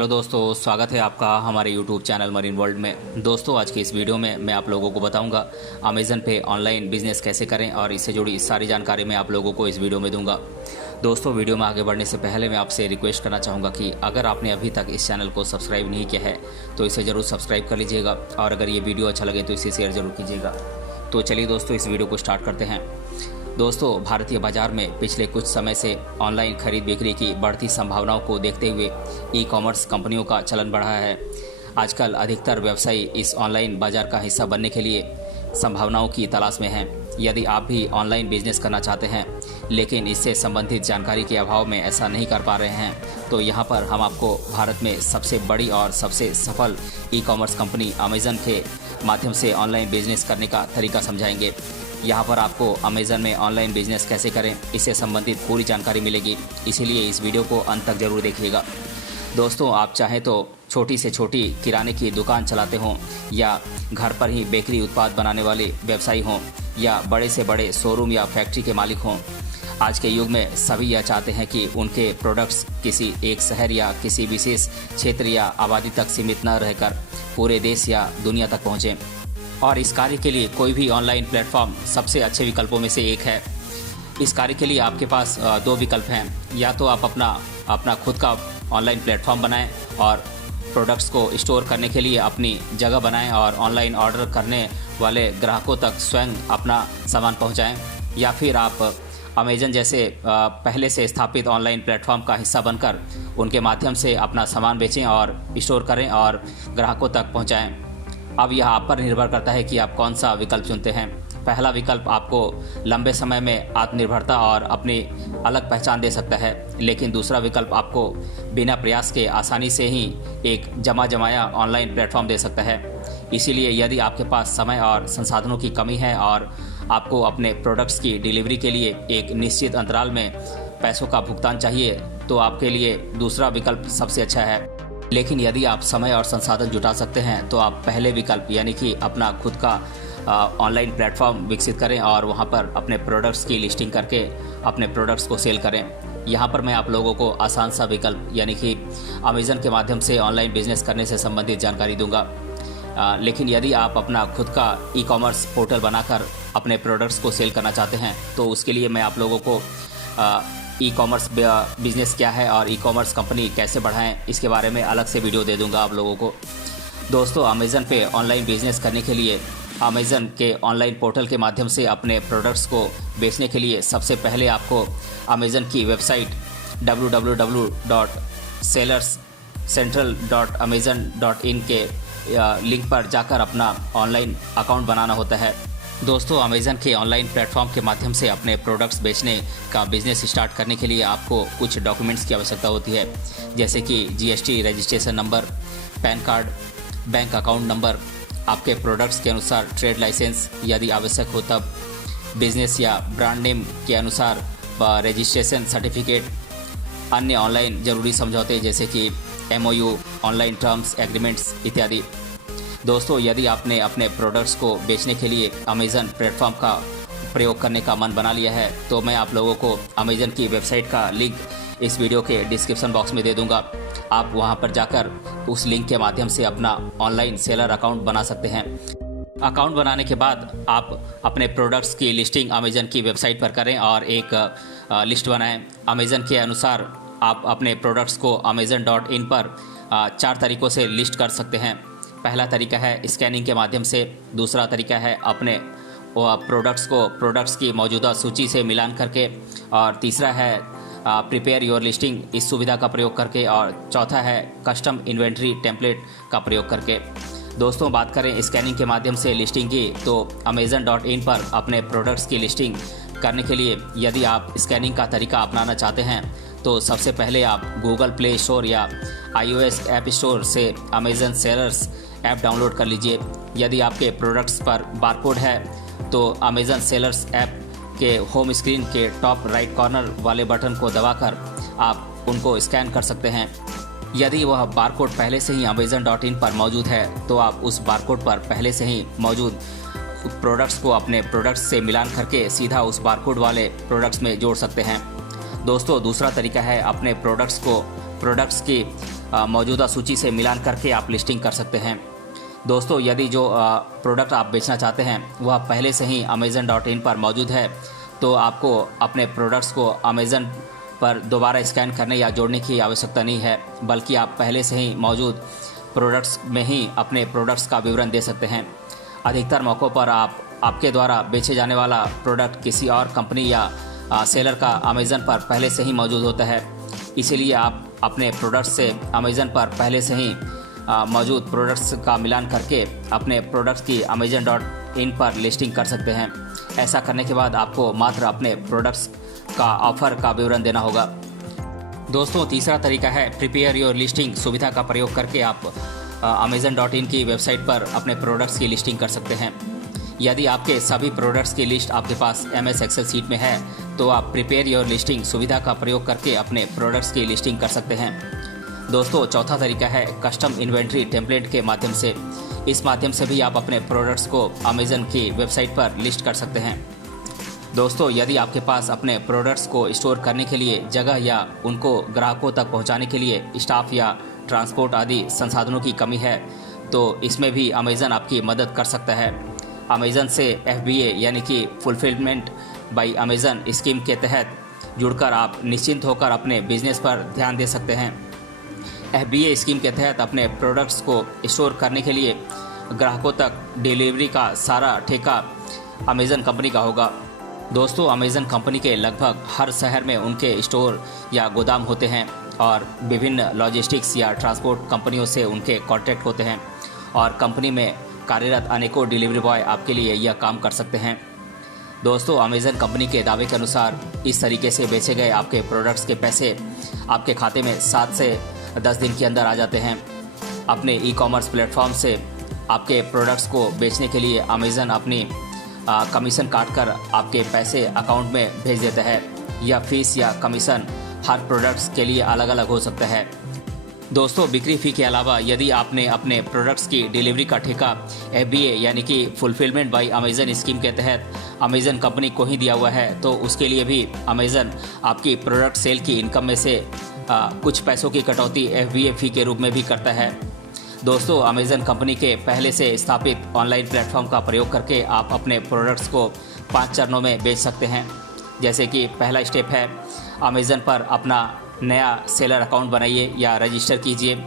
Hello दोस्तों, स्वागत है आपका हमारे यूट्यूब चैनल मरीन वर्ल्ड में। दोस्तों, आज की इस वीडियो में मैं आप लोगों को बताऊंगा अमेज़न पे ऑनलाइन बिजनेस कैसे करें और इससे जुड़ी सारी जानकारी मैं आप लोगों को इस वीडियो में दूंगा। दोस्तों, वीडियो में आगे बढ़ने से पहले मैं आपसे रिक्वेस्ट करना चाहूँगा कि अगर आपने अभी तक इस चैनल को सब्सक्राइब नहीं किया है तो इसे ज़रूर सब्सक्राइब कर लीजिएगा और अगर ये वीडियो अच्छा लगे तो इसे शेयर ज़रूर कीजिएगा। तो चलिए दोस्तों, इस वीडियो को स्टार्ट करते हैं। दोस्तों, भारतीय बाजार में पिछले कुछ समय से ऑनलाइन खरीद बिक्री की बढ़ती संभावनाओं को देखते हुए ई कॉमर्स कंपनियों का चलन बढ़ा है। आजकल अधिकतर व्यवसायी इस ऑनलाइन बाजार का हिस्सा बनने के लिए संभावनाओं की तलाश में हैं। यदि आप भी ऑनलाइन बिजनेस करना चाहते हैं लेकिन इससे संबंधित जानकारी के अभाव में ऐसा नहीं कर पा रहे हैं, तो यहाँ पर हम आपको भारत में सबसे बड़ी और सबसे सफल ई कॉमर्स कंपनी अमेज़न के माध्यम से ऑनलाइन बिजनेस करने का तरीका समझाएंगे। यहाँ पर आपको अमेज़न में ऑनलाइन बिजनेस कैसे करें इससे संबंधित पूरी जानकारी मिलेगी, इसीलिए इस वीडियो को अंत तक जरूर देखिएगा। दोस्तों, आप चाहें तो छोटी से छोटी किराने की दुकान चलाते हों या घर पर ही बेकरी उत्पाद बनाने वाले व्यवसायी हों या बड़े से बड़े शोरूम या फैक्ट्री के मालिक हों, आज के युग में सभी यह चाहते हैं कि उनके प्रोडक्ट्स किसी एक शहर या किसी विशेष क्षेत्र या आबादी तक सीमित न रहकर पूरे देश या दुनिया तक पहुँचें। और इस कार्य के लिए कोई भी ऑनलाइन प्लेटफॉर्म सबसे अच्छे विकल्पों में से एक है। इस कार्य के लिए आपके पास दो विकल्प हैं। या तो आप अपना खुद का ऑनलाइन प्लेटफॉर्म बनाएं और प्रोडक्ट्स को स्टोर करने के लिए अपनी जगह बनाएं और ऑनलाइन ऑर्डर करने वाले ग्राहकों तक स्वयं अपना सामान पहुंचाएं, या फिर आप अमेज़न जैसे पहले से स्थापित ऑनलाइन प्लेटफॉर्म का हिस्सा बनकर उनके माध्यम से अपना सामान बेचें और स्टोर करें और ग्राहकों तक पहुँचाएँ। अब यह आप पर निर्भर करता है कि आप कौन सा विकल्प चुनते हैं। पहला विकल्प आपको लंबे समय में आत्मनिर्भरता और अपनी अलग पहचान दे सकता है, लेकिन दूसरा विकल्प आपको बिना प्रयास के आसानी से ही एक जमाया ऑनलाइन प्लेटफॉर्म दे सकता है। इसीलिए यदि आपके पास समय और संसाधनों की कमी है और आपको अपने प्रोडक्ट्स की डिलीवरी के लिए एक निश्चित अंतराल में पैसों का भुगतान चाहिए, तो आपके लिए दूसरा विकल्प सबसे अच्छा है। लेकिन यदि आप समय और संसाधन जुटा सकते हैं तो आप पहले विकल्प यानी कि अपना खुद का ऑनलाइन प्लेटफॉर्म विकसित करें और वहां पर अपने प्रोडक्ट्स की लिस्टिंग करके अपने प्रोडक्ट्स को सेल करें। यहां पर मैं आप लोगों को आसान सा विकल्प यानी कि अमेज़न के माध्यम से ऑनलाइन बिजनेस करने से संबंधित जानकारी दूंगा। लेकिन यदि आप अपना खुद का ई कॉमर्स पोर्टल बनाकर अपने प्रोडक्ट्स को सेल करना चाहते हैं तो उसके लिए मैं आप लोगों को ई कॉमर्स बिजनेस क्या है और ई कॉमर्स कंपनी कैसे बढ़ाएं इसके बारे में अलग से वीडियो दे दूंगा आप लोगों को। दोस्तों, अमेज़न पे ऑनलाइन बिजनेस करने के लिए अमेज़न के ऑनलाइन पोर्टल के माध्यम से अपने प्रोडक्ट्स को बेचने के लिए सबसे पहले आपको अमेज़न की वेबसाइट www.sellerscentral.amazon.in के लिंक पर जाकर अपना ऑनलाइन अकाउंट बनाना होता है। दोस्तों, अमेज़न के ऑनलाइन प्लेटफॉर्म के माध्यम से अपने प्रोडक्ट्स बेचने का बिज़नेस स्टार्ट करने के लिए आपको कुछ डॉक्यूमेंट्स की आवश्यकता होती है, जैसे कि GST registration number, pan card, bank account number, आपके प्रोडक्ट्स के अनुसार ट्रेड लाइसेंस यदि आवश्यक हो तब, बिजनेस या ब्रांड नेम के अनुसार रजिस्ट्रेशन सर्टिफिकेट, अन्य ऑनलाइन ज़रूरी समझौते जैसे कि MOU, ऑनलाइन टर्म्स एग्रीमेंट्स इत्यादि। दोस्तों, यदि आपने अपने प्रोडक्ट्स को बेचने के लिए अमेज़न प्लेटफॉर्म का प्रयोग करने का मन बना लिया है तो मैं आप लोगों को अमेज़न की वेबसाइट का लिंक इस वीडियो के डिस्क्रिप्शन बॉक्स में दे दूंगा। आप वहां पर जाकर उस लिंक के माध्यम से अपना ऑनलाइन सेलर अकाउंट बना सकते हैं। अकाउंट बनाने के बाद आप अपने प्रोडक्ट्स की लिस्टिंग अमेज़न की वेबसाइट पर करें और एक लिस्ट बनाएं। अमेज़न के अनुसार आप अपने प्रोडक्ट्स को amazon.in पर 4 तरीक़ों से लिस्ट कर सकते हैं। पहला तरीका है स्कैनिंग के माध्यम से, दूसरा तरीका है अपने प्रोडक्ट्स को प्रोडक्ट्स की मौजूदा सूची से मिलान करके, और तीसरा है प्रिपेयर योर लिस्टिंग इस सुविधा का प्रयोग करके, और चौथा है कस्टम इन्वेंट्री टेम्पलेट का प्रयोग करके। दोस्तों, बात करें स्कैनिंग के माध्यम से लिस्टिंग की तो amazon.in पर अपने प्रोडक्ट्स की लिस्टिंग करने के लिए यदि आप स्कैनिंग का तरीका अपनाना चाहते हैं तो सबसे पहले आप गूगल प्ले स्टोर या iOS ऐप स्टोर से अमेज़न सेलर्स ऐप डाउनलोड कर लीजिए। यदि आपके प्रोडक्ट्स पर बारकोड है तो अमेज़न सेलर्स ऐप के होम स्क्रीन के टॉप राइट कॉर्नर वाले बटन को दबाकर आप उनको स्कैन कर सकते हैं। यदि वह बारकोड पहले से ही amazon.in पर मौजूद है तो आप उस बारकोड पर पहले से ही मौजूद प्रोडक्ट्स को अपने प्रोडक्ट्स से मिलान करके सीधा उस बारकोड वाले प्रोडक्ट्स में जोड़ सकते हैं। दोस्तों, दूसरा तरीका है अपने प्रोडक्ट्स की मौजूदा सूची से मिलान करके आप लिस्टिंग कर सकते हैं। दोस्तों, यदि जो प्रोडक्ट आप बेचना चाहते हैं वह पहले से ही Amazon.in पर मौजूद है तो आपको अपने प्रोडक्ट्स को Amazon पर दोबारा स्कैन करने या जोड़ने की आवश्यकता नहीं है, बल्कि आप पहले से ही मौजूद प्रोडक्ट्स में ही अपने प्रोडक्ट्स का विवरण दे सकते हैं। अधिकतर मौक़ों पर आपके द्वारा बेचे जाने वाला प्रोडक्ट किसी और कंपनी या सेलर का Amazon पर पहले से ही मौजूद होता है, इसीलिए आप अपने प्रोडक्ट्स से Amazon पर पहले से ही मौजूद प्रोडक्ट्स का मिलान करके अपने प्रोडक्ट्स की Amazon.in पर लिस्टिंग कर सकते हैं। ऐसा करने के बाद आपको मात्र अपने प्रोडक्ट्स का ऑफ़र का विवरण देना होगा। दोस्तों, तीसरा तरीका है प्रिपेयर योर लिस्टिंग सुविधा का प्रयोग करके आप Amazon.in की वेबसाइट पर अपने प्रोडक्ट्स की लिस्टिंग कर सकते हैं। यदि आपके सभी प्रोडक्ट्स की लिस्ट आपके पास MS एक्सेल सीट में है तो आप प्रिपेयर योर लिस्टिंग सुविधा का प्रयोग करके अपने प्रोडक्ट्स की लिस्टिंग कर सकते हैं। दोस्तों, चौथा तरीका है कस्टम इन्वेंट्री टेम्पलेट के माध्यम से। इस माध्यम से भी आप अपने प्रोडक्ट्स को Amazon की वेबसाइट पर लिस्ट कर सकते हैं। दोस्तों, यदि आपके पास अपने प्रोडक्ट्स को स्टोर करने के लिए जगह या उनको ग्राहकों तक पहुंचाने के लिए स्टाफ या ट्रांसपोर्ट आदि संसाधनों की कमी है तो इसमें भी Amazon आपकी मदद कर सकता है। Amazon से FBA यानी कि फुलफिलमेंट बाय Amazon स्कीम के तहत जुड़कर आप निश्चिंत होकर अपने बिजनेस पर ध्यान दे सकते हैं। FBA स्कीम के तहत अपने प्रोडक्ट्स को स्टोर करने के लिए ग्राहकों तक डिलीवरी का सारा ठेका Amazon कंपनी का होगा। दोस्तों, Amazon कंपनी के लगभग हर शहर में उनके स्टोर या गोदाम होते हैं और विभिन्न लॉजिस्टिक्स या ट्रांसपोर्ट कंपनियों से उनके कॉन्ट्रैक्ट होते हैं और कंपनी में कार्यरत अनेकों डिलीवरी बॉय आपके लिए यह काम कर सकते हैं। दोस्तों, Amazon कंपनी के दावे के अनुसार इस तरीके से बेचे गए आपके प्रोडक्ट्स के पैसे आपके खाते में 7 से 10 दिन के अंदर आ जाते हैं। अपने ई-कॉमर्स प्लेटफॉर्म से आपके प्रोडक्ट्स को बेचने के लिए Amazon अपनी कमीशन काटकर आपके पैसे अकाउंट में भेज देता है। यह फीस या कमीशन हर प्रोडक्ट्स के लिए अलग अलग हो सकता है। दोस्तों, बिक्री फ़ी के अलावा यदि आपने अपने प्रोडक्ट्स की डिलीवरी का ठेका FBA यानी कि फुलफिलमेंट बाय Amazon स्कीम के तहत Amazon कंपनी को ही दिया हुआ है तो उसके लिए भी Amazon आपकी प्रोडक्ट सेल की इनकम में से कुछ पैसों की कटौती FBA फ़ी के रूप में भी करता है। दोस्तों, Amazon कंपनी के पहले से स्थापित ऑनलाइन प्लेटफॉर्म का प्रयोग करके आप अपने प्रोडक्ट्स को 5 चरणों में बेच सकते हैं। जैसे कि पहला स्टेप है Amazon पर अपना नया सेलर अकाउंट बनाइए या रजिस्टर कीजिए।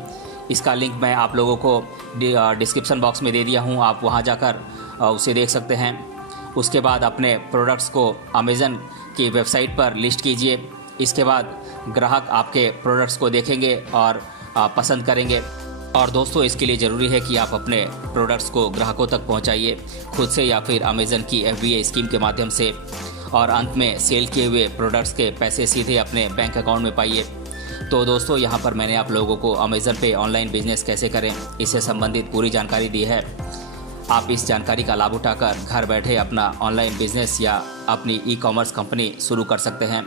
इसका लिंक मैं आप लोगों को डिस्क्रिप्शन बॉक्स में दे दिया हूँ, आप वहाँ जाकर उसे देख सकते हैं। उसके बाद अपने प्रोडक्ट्स को Amazon की वेबसाइट पर लिस्ट कीजिए। इसके बाद ग्राहक आपके प्रोडक्ट्स को देखेंगे और पसंद करेंगे। और दोस्तों, इसके लिए ज़रूरी है कि आप अपने प्रोडक्ट्स को ग्राहकों तक पहुंचाइए खुद से या फिर Amazon की FBA स्कीम के माध्यम से, और अंत में सेल किए हुए प्रोडक्ट्स के पैसे सीधे अपने बैंक अकाउंट में पाइए। तो दोस्तों, यहाँ पर मैंने आप लोगों को Amazon पे ऑनलाइन बिजनेस कैसे करें इससे संबंधित पूरी जानकारी दी है। आप इस जानकारी का लाभ उठाकर घर बैठे अपना ऑनलाइन बिजनेस या अपनी ई-कॉमर्स कंपनी शुरू कर सकते हैं।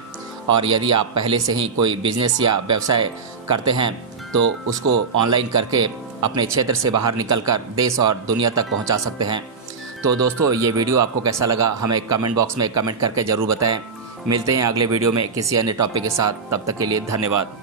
और यदि आप पहले से ही कोई बिजनेस या व्यवसाय करते हैं तो उसको ऑनलाइन करके अपने क्षेत्र से बाहर निकलकर देश और दुनिया तक पहुंचा सकते हैं। तो दोस्तों, ये वीडियो आपको कैसा लगा हमें कमेंट बॉक्स में कमेंट करके ज़रूर बताएं। मिलते हैं अगले वीडियो में किसी अन्य टॉपिक के साथ, तब तक के लिए धन्यवाद।